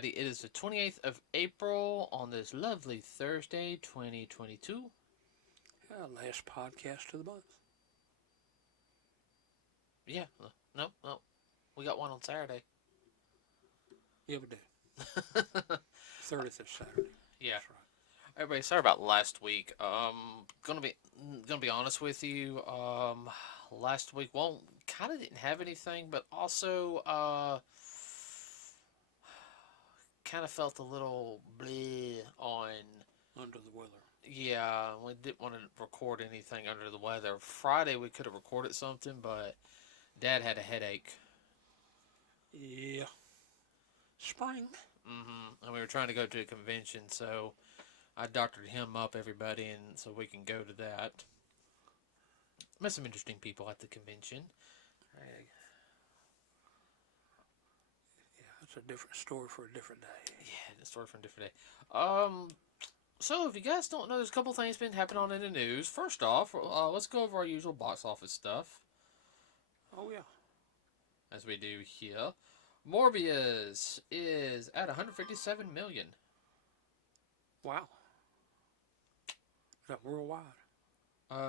everybody. It is the 28th of April on this lovely Thursday, 2022. Last podcast of the month. Yeah, no. We got one on Saturday. Yeah, we do. 30th is Saturday. Yeah. That's right. Everybody, sorry about last week. Gonna be honest with you. Last week, well, kind of didn't have anything, but also kind of felt a little bleh on. Under the weather. Yeah, we didn't want to record anything under the weather. Friday we could have recorded something, but Dad had a headache. Yeah. Spring. And we were trying to go to a convention, so I doctored him up, everybody, and so we can go to that. Met some interesting people at the convention. Yeah, it's a different story for a different day. Yeah, a story for a different day. So if you guys don't know, there's a couple things been happening on in the news. First off, let's go over our usual box office stuff. Oh, yeah. As we do here. Morbius is at 157 million. Wow. Is that worldwide?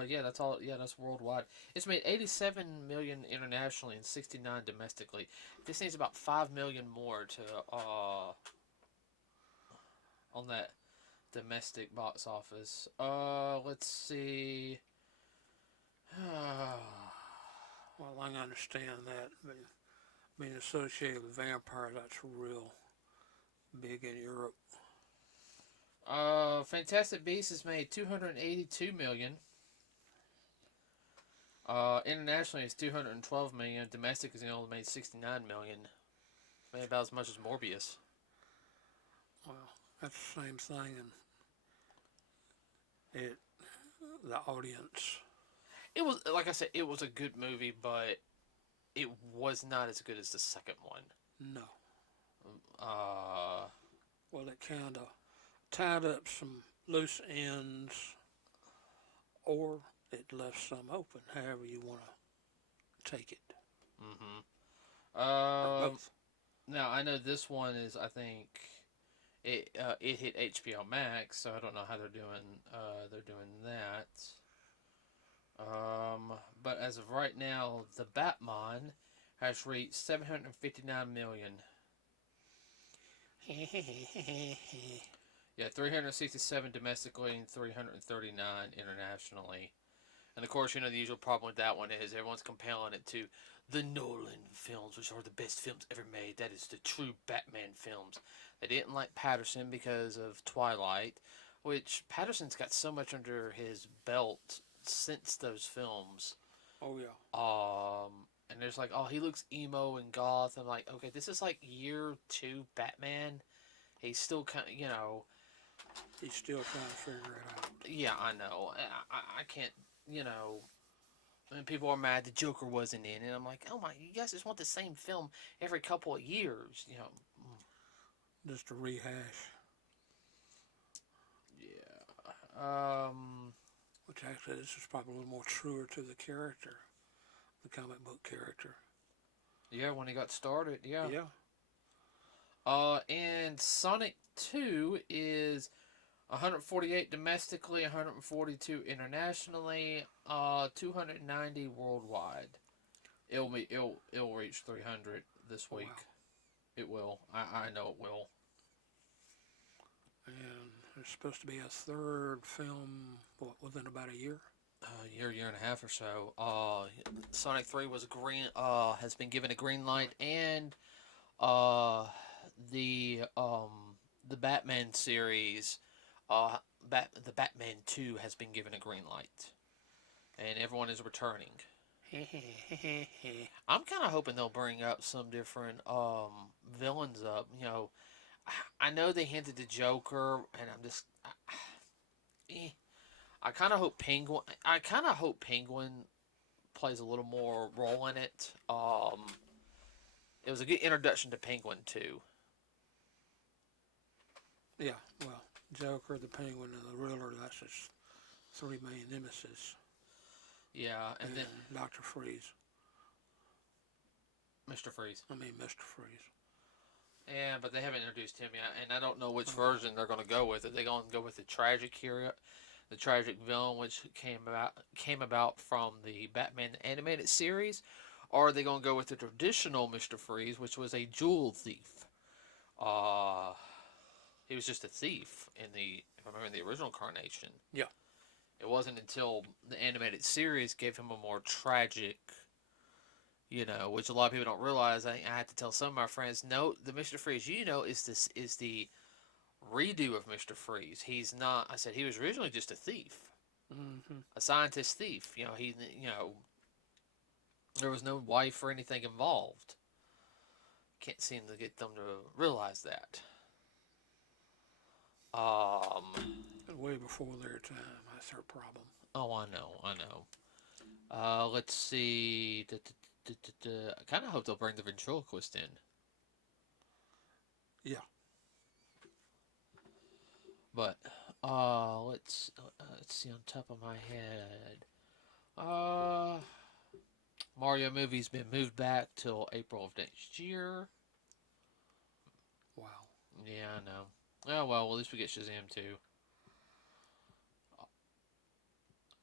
Yeah, that's all. Yeah, that's worldwide. It's made 87 million internationally and 69 domestically. This needs about 5 million more to on that domestic box office. Let's see. Well, I understand that. But being associated with vampires, that's real big in Europe. Fantastic Beasts has made 282 million. Internationally, it's 212 million. Domestic has only made 69 million. Made about as much as Morbius. Well, that's the same thing, and the audience. It was, like I said, it was a good movie, but it was not as good as the second one. No. Well, it kind of tied up some loose ends, or it left some open, however you want to take it. Or both. Now, I know this one is, I think, it hit HBO Max, so I don't know how they're doing that. But as of right now, the Batman has reached 759 million. Yeah, 367 domestically and 339 internationally. And of course, you know, the usual problem with that one is everyone's comparing it to the Nolan films, which are the best films ever made. That is the true Batman films. They didn't like Patterson because of Twilight, which Patterson's got so much under his belt since those films. Oh, yeah. And there's like, oh, he looks emo and goth. I'm like, okay, this is like year 2 Batman. He's still kind of, you know. He's still trying to figure it out. Yeah, I know. I can't, you know. I mean, people are mad the Joker wasn't in, and I'm like, oh my, you guys just want the same film every couple of years, you know. Just a rehash. Yeah. Which actually, this is probably a little more truer to the character, the comic book character. Yeah, when he got started, yeah. Yeah. And Sonic 2 is 148 domestically, 142 internationally, 290 worldwide. It'll reach 300 this week. Wow. It will. I know it will. And there's supposed to be a third film, within about a year? Year and a half or so. Sonic 3 was has been given a green light, and the Batman series, the Batman 2 has been given a green light, and everyone is returning. I'm kind of hoping they'll bring up some different villains up. You know, I know they hinted the Joker, and I'm just. I kind of hope Penguin. Plays a little more role in it. It was a good introduction to Penguin too. Yeah, well, Joker, the Penguin, and the Riddler—that's his three main nemesis. Yeah, and then Dr. Freeze. Mr. Freeze. I mean, Mr. Freeze. Yeah, but they haven't introduced him yet, and I don't know which Oh, version they're going to go with. Are they going to go with the tragic hero, the tragic villain, which came about from the Batman animated series, or are they going to go with the traditional Mister Freeze, which was a jewel thief? Uh, he was just a thief in the, if I remember, in the original incarnation. yeah. It wasn't until the animated series gave him a more tragic, which a lot of people don't realize. I had to tell some of my friends, no, the Mister Freeze is the redo of Mister Freeze. He's not. I said he was originally just a thief, Hmm. a scientist thief. There was no wife or anything involved. Can't seem to get them to realize that. Way before their time. That's their problem. Oh, I know. Let's see. I kind of hope they'll bring the ventriloquist in. Yeah. But let's see on top of my head. Mario movie's been moved back till April of next year. Wow. Yeah, I know. Oh well, at least we get Shazam too.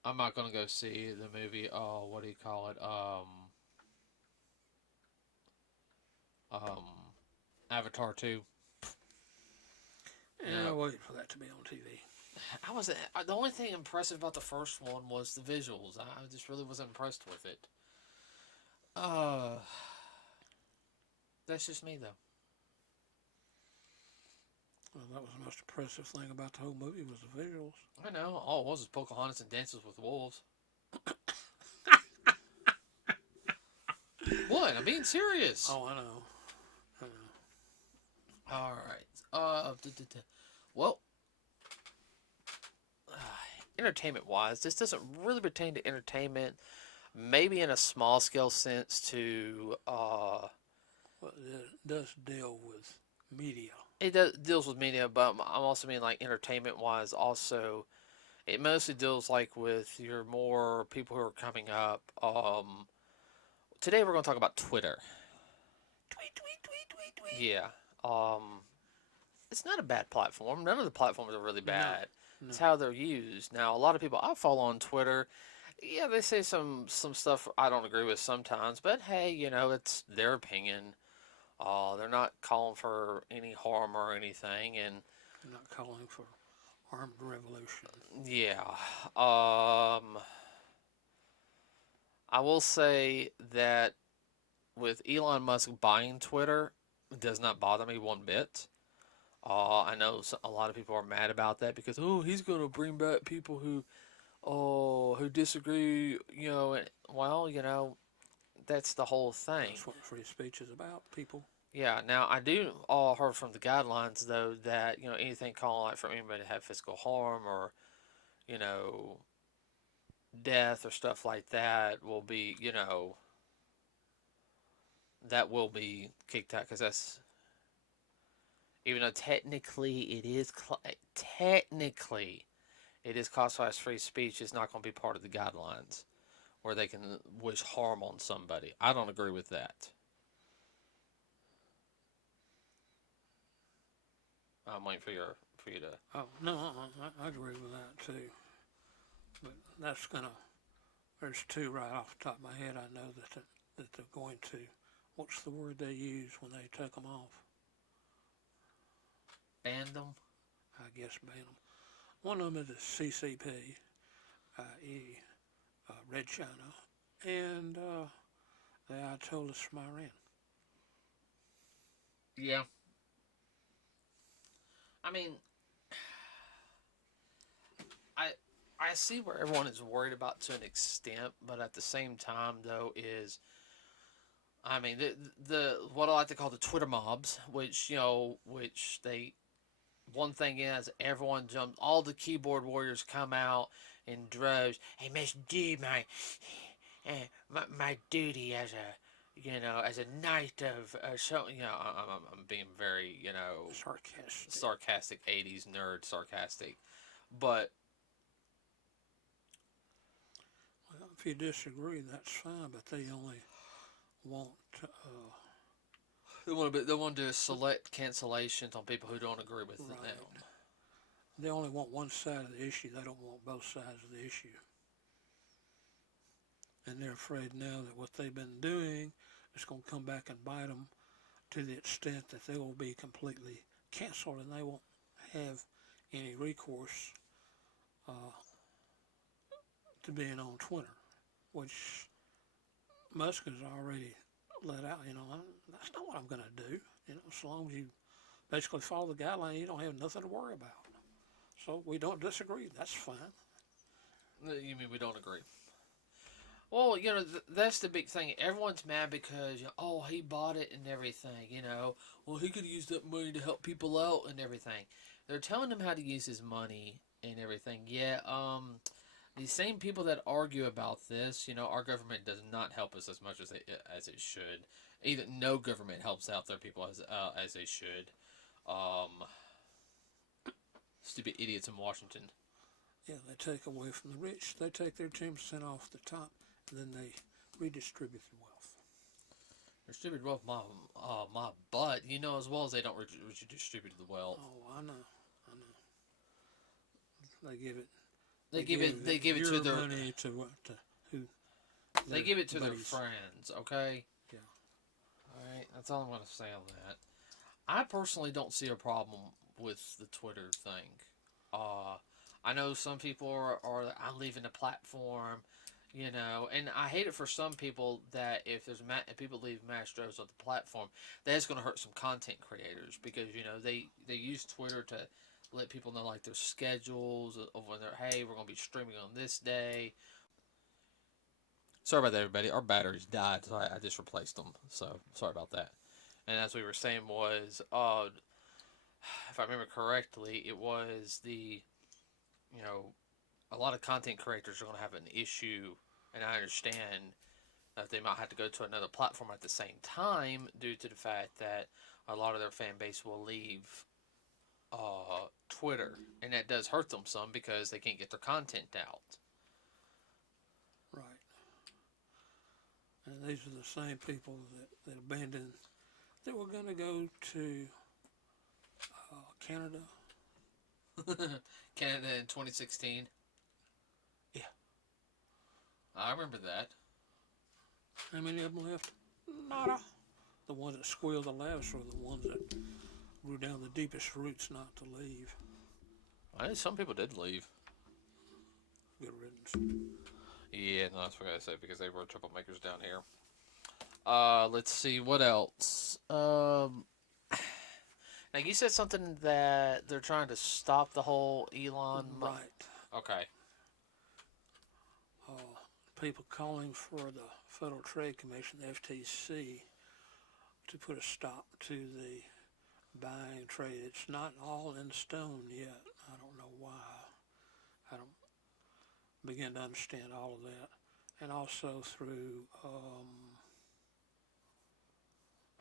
I'm not gonna go see the movie. Oh, what do you call it? Um, Avatar 2. You Yeah, know, wait for that to be on TV. I was the only thing impressive about the first one was the visuals. I just really wasn't impressed with it. Uh, that's just me though. Well, that was the most impressive thing about the whole movie was the visuals. I know. All it was Pocahontas and Dances with Wolves. What? I'm being serious. Oh, I know. I know. All right. Well, entertainment-wise, this doesn't really pertain to entertainment. Maybe in a small-scale sense to Well, it does deal with media. it does, deals with media, but I'm also mean like entertainment-wise. Also, it mostly deals like with your more people who are coming up. Today we're going to talk about Twitter. Tweet, tweet, tweet, tweet, tweet. Yeah. It's not a bad platform. None of the platforms are really No, bad. no. It's how they're used. Now, a lot of people I follow on Twitter, yeah, they say some stuff I don't agree with sometimes, but hey, it's their opinion. They're not calling for any harm or anything, and I'm not calling for armed revolution. yeah. Um, I will say that with Elon Musk buying Twitter, it does not bother me one bit. I know a lot of people are mad about that because he's going to bring back people who disagree. Well, that's the whole thing. That's what free speech is about, people. Yeah. Now I do all heard from the guidelines though that anything calling like for anybody to have physical harm or you know death or stuff like that will be that will be kicked out because that's even though technically it is classified as free speech, it's not going to be part of the guidelines where they can wish harm on somebody. I don't agree with that. I'm waiting for you to. Oh, no, I agree with that too. But that's gonna. There's two right off the top of my head. I know that they're going to. What's the word they use when they take them off? Ban them. I guess ban them. One of them is the CCP, i.e., Red China, and the Ayatollahs from Iran. Yeah. I mean, I I see where everyone is worried about to an extent, but at the same time, though, is I mean the what I like to call the Twitter mobs, which they one thing is everyone jumps, all the keyboard warriors come out in droves. Hey, Miss D, my duty as a knight of so I'm being very Sarcastic. sarcastic 80s nerd sarcastic, but Well, if you disagree, that's fine, but they only want They want to do select cancellations on people who don't agree with Right. them. They only want one side of the issue. They don't want both sides of the issue. And they're afraid now that what they've been doing is going to come back and bite them to the extent that they will be completely canceled and they won't have any recourse to being on Twitter, which Musk has already let out. That's not what I'm going to do. As long as you basically follow the guideline, you don't have nothing to worry about. So we don't disagree. That's fine. You mean we don't agree? Well, that's the big thing. Everyone's mad because, oh, he bought it and everything, Well, he could use that money to help people out and everything. They're telling him how to use his money and everything. Yeah, the same people that argue about this, our government does not help us as much as it should. Either no government helps out their people as they should. Stupid idiots in Washington. Yeah, they take away from the rich. They take their 10% off the top, and then they redistribute the wealth. Distribute wealth, my butt. As well as they don't redistribute the wealth. Oh, I know. They give it. They give it to their money to who? They give it to their buddies. friends. Okay. Yeah. All right. That's all I'm going to say on that. I personally don't see a problem with the Twitter thing. I know some people are I'm leaving the platform, and I hate it for some people that if people leave mass droves of the platform, that's going to hurt some content creators because they use Twitter to let people know like their schedules of when hey, we're going to be streaming on this day. Sorry about that, everybody. Our batteries died, so I just replaced them. So sorry about that. And as we were saying was, if I remember correctly, it was a lot of content creators are going to have an issue, and I understand that they might have to go to another platform at the same time due to the fact that a lot of their fan base will leave Twitter, and that does hurt them some because they can't get their content out. Right. And these are the same people that abandoned. They were going to go to Canada. Canada in 2016. Yeah. I remember that. How many of them left? Nada. The ones that squealed the loudest were the ones that grew down the deepest roots not to leave. I think some people did leave. Good riddance. Yeah, no, that's what I say because they were troublemakers down here. Let's see what else. Now you said something that they're trying to stop the whole Elon. Right. Okay. People calling for the Federal Trade Commission, the FTC, to put a stop to the buying trade. It's not all in stone yet. I don't know why. I don't begin to understand all of that. And also through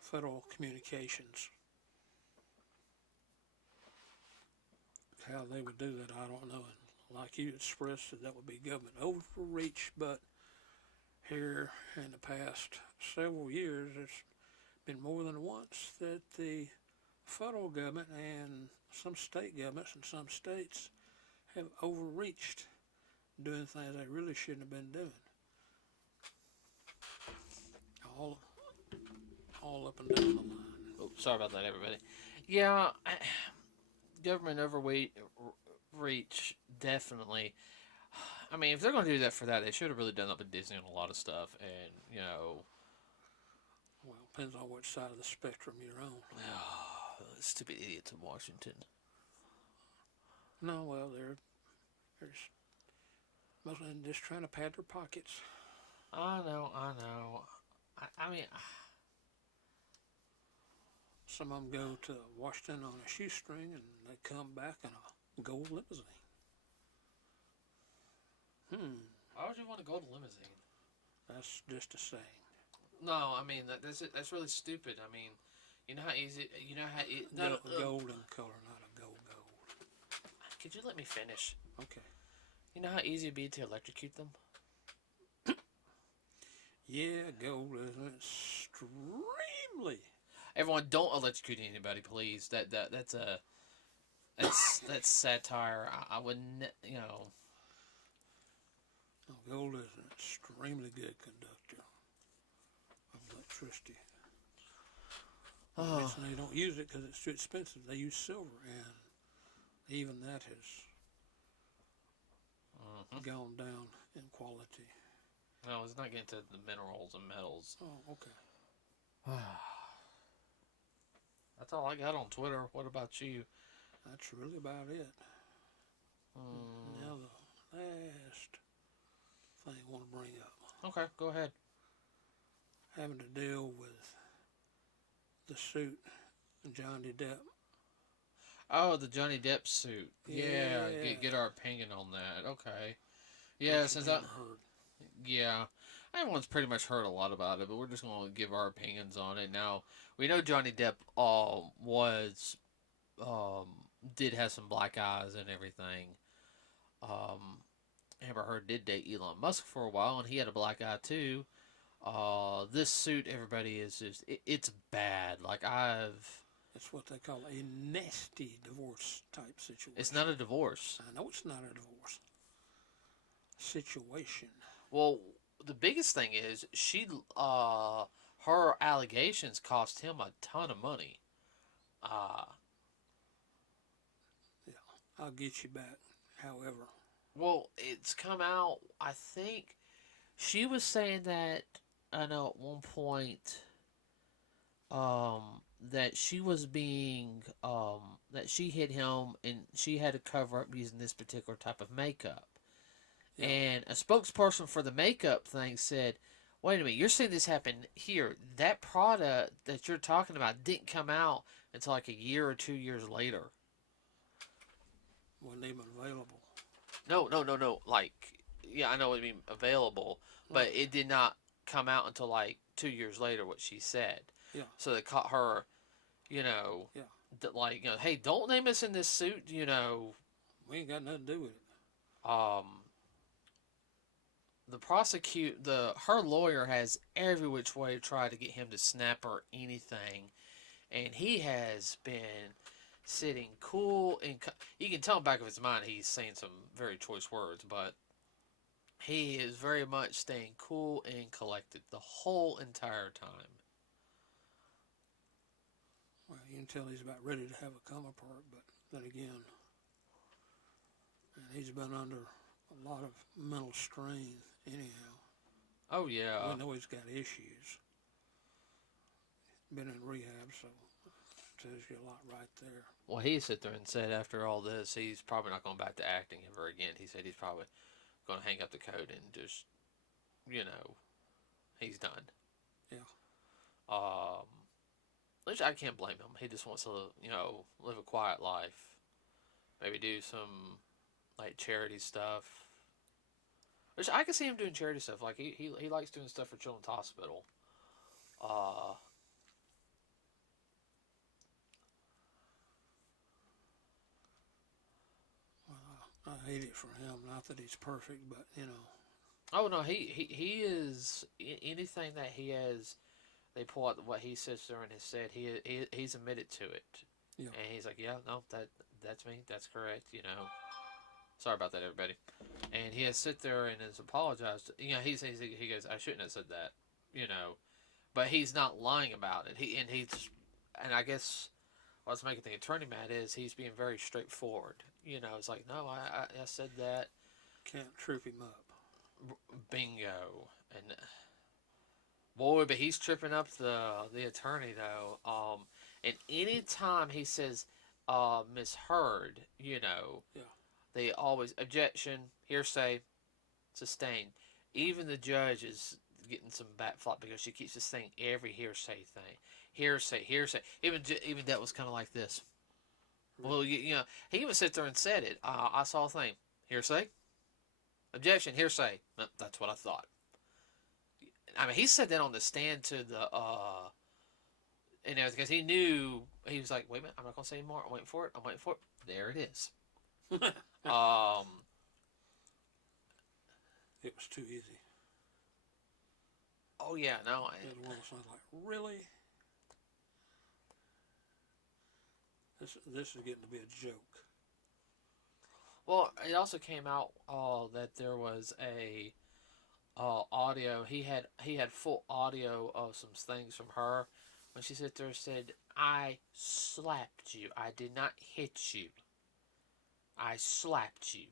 federal communications. How they would do that, I don't know. And like you expressed, that would be government overreach, but here in the past several years, it's been more than once that the federal government and some state governments in some states have overreached, doing things they really shouldn't have been doing. All up and down the line. Oh, sorry about that, everybody. Yeah, government overreach, definitely. I mean, if they're going to do that for that, they should have really done that with Disney on a lot of stuff, and Well, depends on which side of the spectrum you're on. Stupid idiots in Washington. No, well, there's mostly just trying to pad their pockets. I know. I mean, some of them go to Washington on a shoestring, and they come back in a gold limousine. why would you want to go to limousine? That's just a saying. No, I mean that's really stupid. I mean, you know how easy, Golden color, not a gold. Could you let me finish? Okay. You know how easy it'd be to electrocute them? Yeah, gold is extremely. everyone, don't electrocute anybody, please. That's satire. I wouldn't, Now, gold is an extremely good conductor of electricity. The reason they don't use it because it's too expensive. They use silver, and even that has gone down in quality. No, it's not getting to the minerals and metals. Oh, okay. That's all I got on Twitter. What about you? That's really about it. Now the last thing I want to bring up. Okay, go ahead. Having to deal with the suit Johnny Depp. Oh, the Johnny Depp suit. Yeah, Yeah. get our opinion on that. Okay. Yeah, since I heard. yeah, everyone's pretty much heard a lot about it, but we're just gonna give our opinions on it. Now we know Johnny Depp was did have some black eyes and everything. Amber Heard did date Elon Musk for a while, and he had a black eye too. This suit, everybody is just it's bad. Like It's what they call a nasty divorce type situation. it's not a divorce. I know it's not a divorce situation. Well, the biggest thing is her allegations cost him a ton of money. Yeah, I'll get you back. However, Well, it's come out. I think she was saying that I know at one point, that she was being that she hit him and she had to cover up using this particular type of makeup. yeah. And a spokesperson for the makeup thing said, "Wait a minute, you're saying this happened here? That product that you're talking about didn't come out until like a year or 2 years later." Wasn't even available. No. Like, yeah, I know it being available, but it did not come out until like 2 years later. What she said. Yeah. So they caught her, Yeah. like, hey, don't name us in this suit. We ain't got nothing to do with it. Her lawyer has every which way to try to get him to snap or anything, and he has been sitting cool and you can tell in the back of his mind he's saying some very choice words, but he is very much staying cool and collected the whole entire time. Well, you can tell he's about ready to have a come apart, but then again, and he's been under a lot of mental strain anyhow. Oh yeah. We know he's got issues. Been in rehab, so tells you a lot right there. Well, he sat there and said after all this, he's probably not going back to acting ever again. He said he's probably going to hang up the coat and just, he's done. Yeah. Which I can't blame him. He just wants to, live a quiet life. Maybe do some, like, charity stuff. Which I can see him doing charity stuff. Like, he likes doing stuff for Children's Hospital. I hate it for him. Not that he's perfect, but Oh no, he is anything that he has. They pull out what he sits there and has said. He's admitted to it, yeah. And he's like, yeah, no, that's me. That's correct. Sorry about that, everybody. And he has sit there and has apologized. He goes, I shouldn't have said that. But he's not lying about it. And I guess what's making the attorney mad is he's being very straightforward. It's like, no, I said that. Can't trip him up. Bingo. And boy, but he's tripping up the attorney though. And any time he says, Miss Heard, yeah. They always objection, hearsay, sustained. Even the judge is getting some backflop because she keeps just saying every hearsay thing. Hearsay. Even that was kind of like this. Well, he even sit there and said it. I saw a thing. Hearsay. Objection. Hearsay. That's what I thought. I mean, he said that on the stand to the and everything because he knew he was like, wait a minute, I'm not gonna say anymore. I'm waiting for it. There it is. It was too easy. Oh yeah, no. It was like, really? This is getting to be a joke. Well, it also came out that there was a audio. He had full audio of some things from her when she sat there and said, "I slapped you. I did not hit you. I slapped you."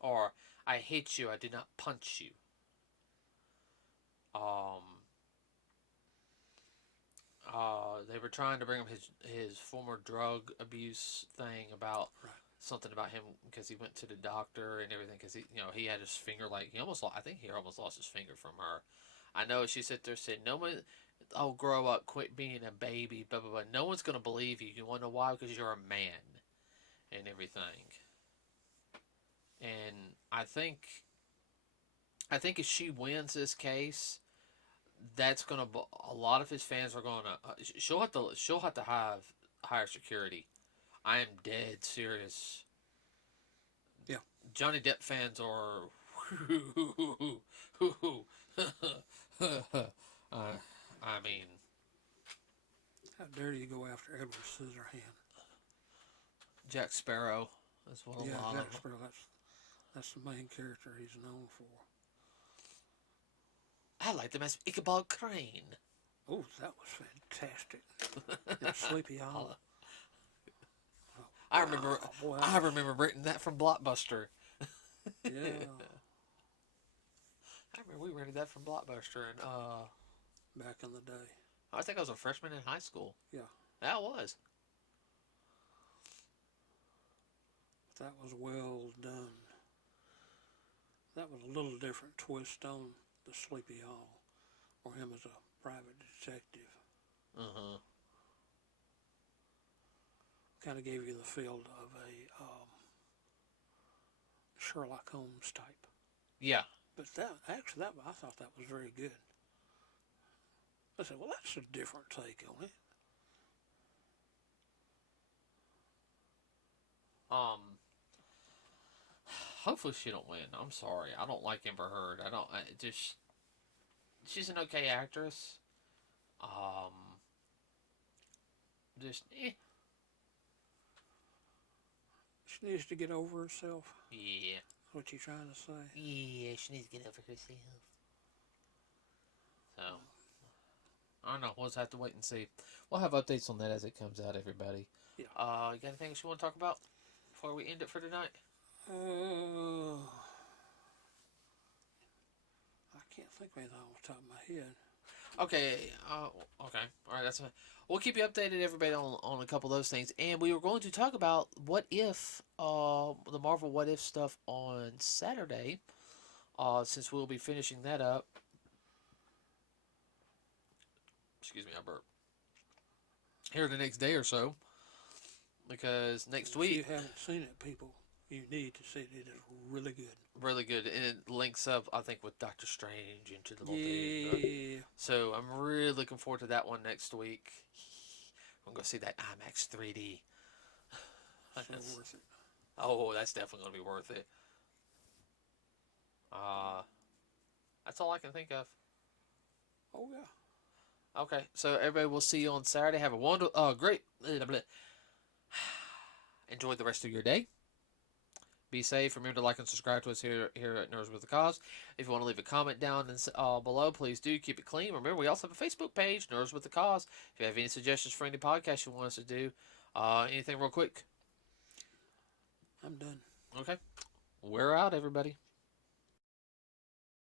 Or, "I hit you. I did not punch you." Um, they were trying to bring up his former drug abuse thing about Right. something about him because he went to the doctor and everything because he had his finger, like he almost I think he almost lost his finger from her. I know she sat there and said, "No one, oh, grow up, quit being a baby, blah blah blah. No one's gonna believe you. You want to know why? Because you're a man and everything." And I think if she wins this case, that's gonna a lot of his fans are gonna she'll have to have higher security. I am dead serious. Yeah. Johnny Depp fans are. I mean, How dare you go after Edward Scissorhand? Jack Sparrow is what a Yeah, lot Jack of. Sparrow. That's the main character he's known for. I like them as Ichabod Crane. Oh, that was fantastic. And Sleepy Hollow. I remember. Boy, I remember renting that from Blockbuster. Yeah. I remember we rented that from Blockbuster, and Back in the day. I think I was a freshman in high school. Yeah. That was. That was well done. That was a little different twist on the Sleepy Hollow, or him as a private detective. Kind of gave you the feel of a Sherlock Holmes type. Yeah. But I thought that was very good. I said, well, that's a different take on it. Hopefully she don't win. I'm sorry. I don't like Amber Heard. She's an okay actress. Just She needs to get over herself. yeah. What you trying to say? Yeah, she needs to get over herself. So I don't know. We'll just have to wait and see. We'll have updates on that as it comes out, everybody. Yeah. You got anything else you want to talk about before we end it for tonight? I can't think of anything off the top of my head. Okay. Okay. All right. That's fine. We'll keep you updated, everybody, on a couple of those things. And we were going to talk about what if, the Marvel What If stuff on Saturday, since we'll be finishing that up. Excuse me, I burped. Here the next day or so. Because next week. If you haven't seen it, people, you need to see it. It is really good. Really good. And it links up, I think, with Doctor Strange into the whole Yeah. thing. So I'm really looking forward to that one next week. I'm going to see that IMAX 3D. So worth it. Oh, that's definitely going to be worth it. That's all I can think of. Oh, yeah. Okay, so everybody, we'll see you on Saturday. Have a great... Enjoy the rest of your day. Be safe. Remember to like and subscribe to us here at Nerds with a Cause. If you want to leave a comment down below, please do. Keep it clean. Remember, we also have a Facebook page, Nerds with a Cause. If you have any suggestions for any podcast you want us to do, anything real quick? I'm done. Okay. We're out, everybody.